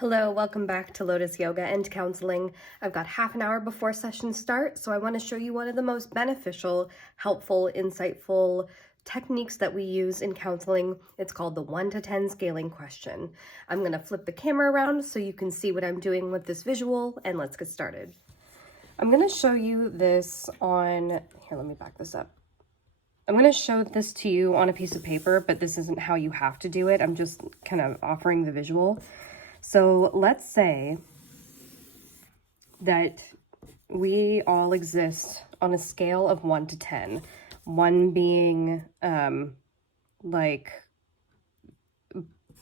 Hello, welcome back to Lotus Yoga and Counseling. I've got half an hour before sessions start, so I want to show you one of the most beneficial, helpful, insightful techniques that we use in counseling. It's called the 1 to 10 scaling question. I'm going to flip the camera around so you can see what I'm doing with this visual, and let's get started. I'm going to show you this on, here, let me back this up. I'm going to show this to you on a piece of paper, but this isn't how you have to do it. I'm just kind of offering the visual. So let's say that we all exist on a scale of 1 to 10. 1 being like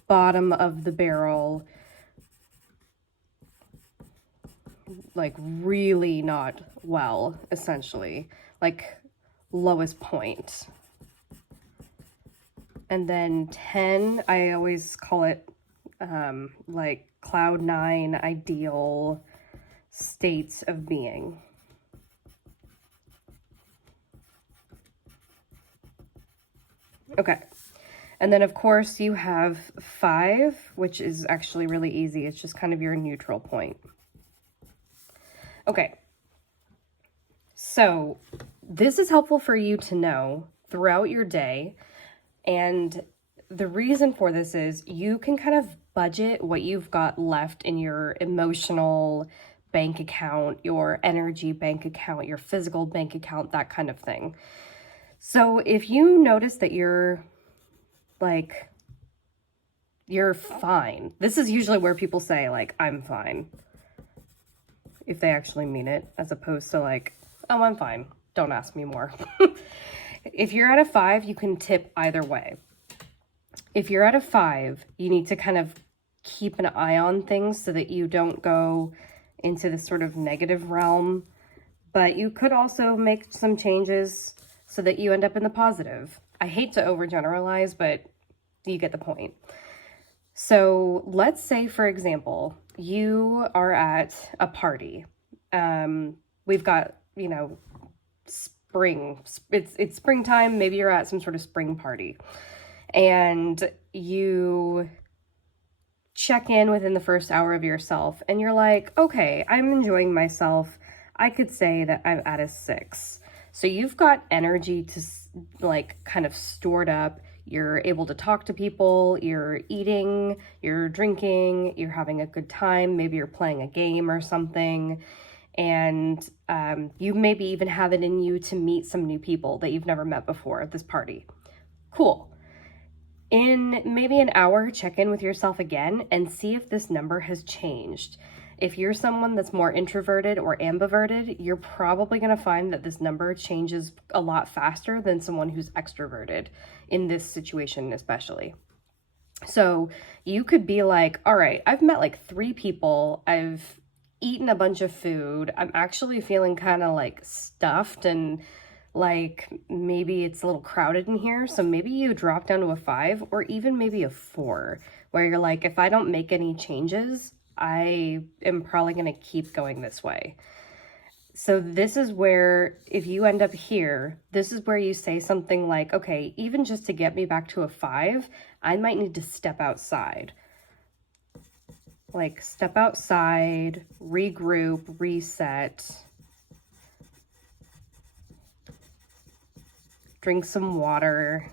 bottom of the barrel, like really not well, essentially, like lowest point. And then 10, I always call it like cloud 9, ideal states of being. Okay. And then of course you have 5, which is actually really easy. It's just kind of your neutral point. Okay. So this is helpful for you to know throughout your day. And the reason for this is you can kind of budget what you've got left in your emotional bank account, your energy bank account, your physical bank account, that kind of thing. So if you notice that you're fine, this is usually where people say like, I'm fine, if they actually mean it, as opposed to like, oh, I'm fine, don't ask me more. If you're at a 5, you can tip either way. If you're at a 5, you need to kind of keep an eye on things so that you don't go into this sort of negative realm, but you could also make some changes so that you end up in the positive. I hate to overgeneralize, but you get the point. So let's say, for example, you are at a party. We've got, spring. It's springtime. Maybe you're at some sort of spring party. And you check in within the first hour of yourself and you're like, okay, I'm enjoying myself. I could say that I'm at a 6. So you've got energy to like kind of stored up. You're able to talk to people, you're eating, you're drinking, you're having a good time. Maybe you're playing a game or something. And you maybe even have it in you to meet some new people that you've never met before at this party. Cool. In maybe an hour, check in with yourself again and see if this number has changed. If you're someone that's more introverted or ambiverted, you're probably going to find that this number changes a lot faster than someone who's extroverted in this situation especially. So you could be like, all right, I've met like 3 people, I've eaten a bunch of food, I'm actually feeling kind of like stuffed and like maybe it's a little crowded in here. So maybe you drop down to a 5 or even maybe a 4, where you're like, if I don't make any changes, I am probably going to keep going this way. So this is where, if you end up here, this is where you say something like, okay, even just to get me back to a 5, I might need to step outside. Like step outside, regroup, reset, drink some water,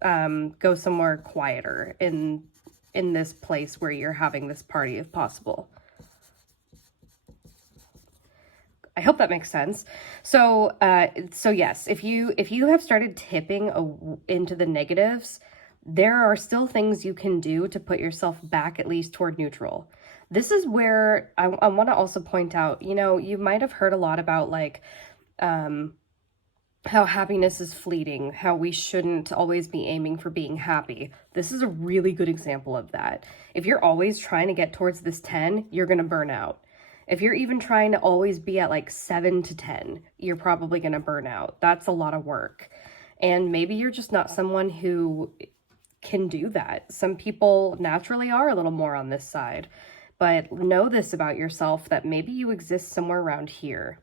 go somewhere quieter in this place where you're having this party if possible. I hope that makes sense. So yes, if you have started tipping into the negatives, there are still things you can do to put yourself back at least toward neutral. This is where I want to also point out, you might have heard a lot about like, how happiness is fleeting, how we shouldn't always be aiming for being happy. This is a really good example of that. If you're always trying to get towards this 10, you're going to burn out. If you're even trying to always be at like 7 to 10, you're probably going to burn out. That's a lot of work. And maybe you're just not someone who can do that. Some people naturally are a little more on this side, but know this about yourself, that maybe you exist somewhere around here.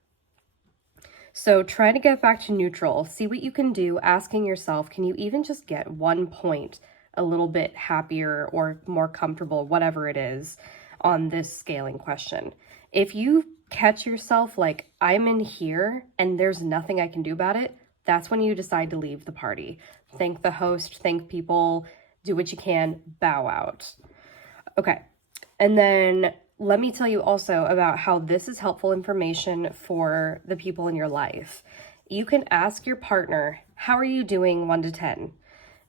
So try to get back to neutral. See what you can do, asking yourself, can you even just get 1 point a little bit happier or more comfortable, whatever it is, on this scaling question. If you catch yourself like, I'm in here and there's nothing I can do about it, that's when you decide to leave the party. Thank the host, thank people, do what you can, bow out. Okay, and then let me tell you also about how this is helpful information for the people in your life. You can ask your partner, how are you doing 1 to 10?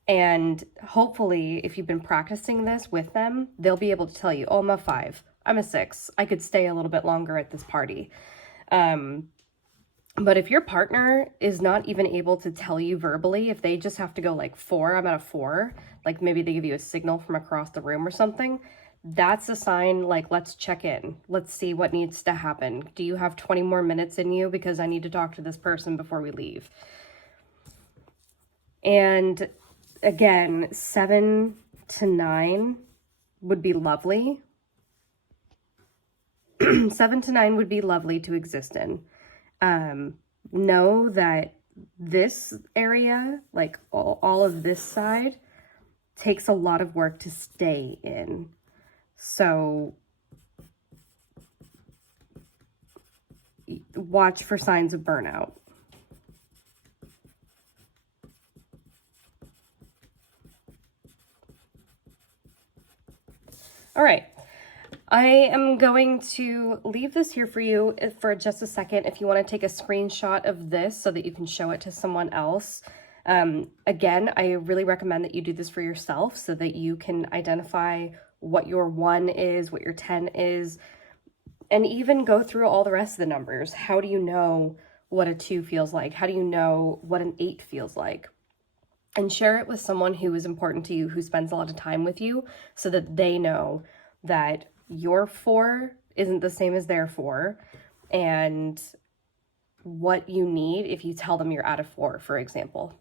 And hopefully, if you've been practicing this with them, they'll be able to tell you, oh, I'm a 5, I'm a 6, I could stay a little bit longer at this party. But if your partner is not even able to tell you verbally, if they just have to go like 4, I'm at a 4, like maybe they give you a signal from across the room or something, that's a sign like, let's check in. Let's see what needs to happen. Do you have 20 more minutes in you? Because I need to talk to this person before we leave. And again, 7 to 9 would be lovely. 7 to 9 would be lovely to exist in. Know that this area, like all of this side, takes a lot of work to stay in. So watch for signs of burnout. All right. I am going to leave this here for you for just a second if you want to take a screenshot of this so that you can show it to someone else. Again, I really recommend that you do this for yourself so that you can identify what your 1 is, what your 10 is, and even go through all the rest of the numbers. How do you know what a 2 feels like? How do you know what an 8 feels like? And share it with someone who is important to you, who spends a lot of time with you, so that they know that your 4 isn't the same as their 4, and what you need if you tell them you're at a 4, for example.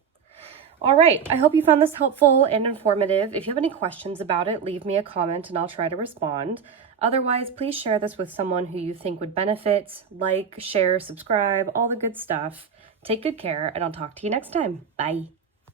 All right, I hope you found this helpful and informative. If you have any questions about it, leave me a comment and I'll try to respond. Otherwise, please share this with someone who you think would benefit. Like, share, subscribe, all the good stuff. Take good care, and I'll talk to you next time. Bye.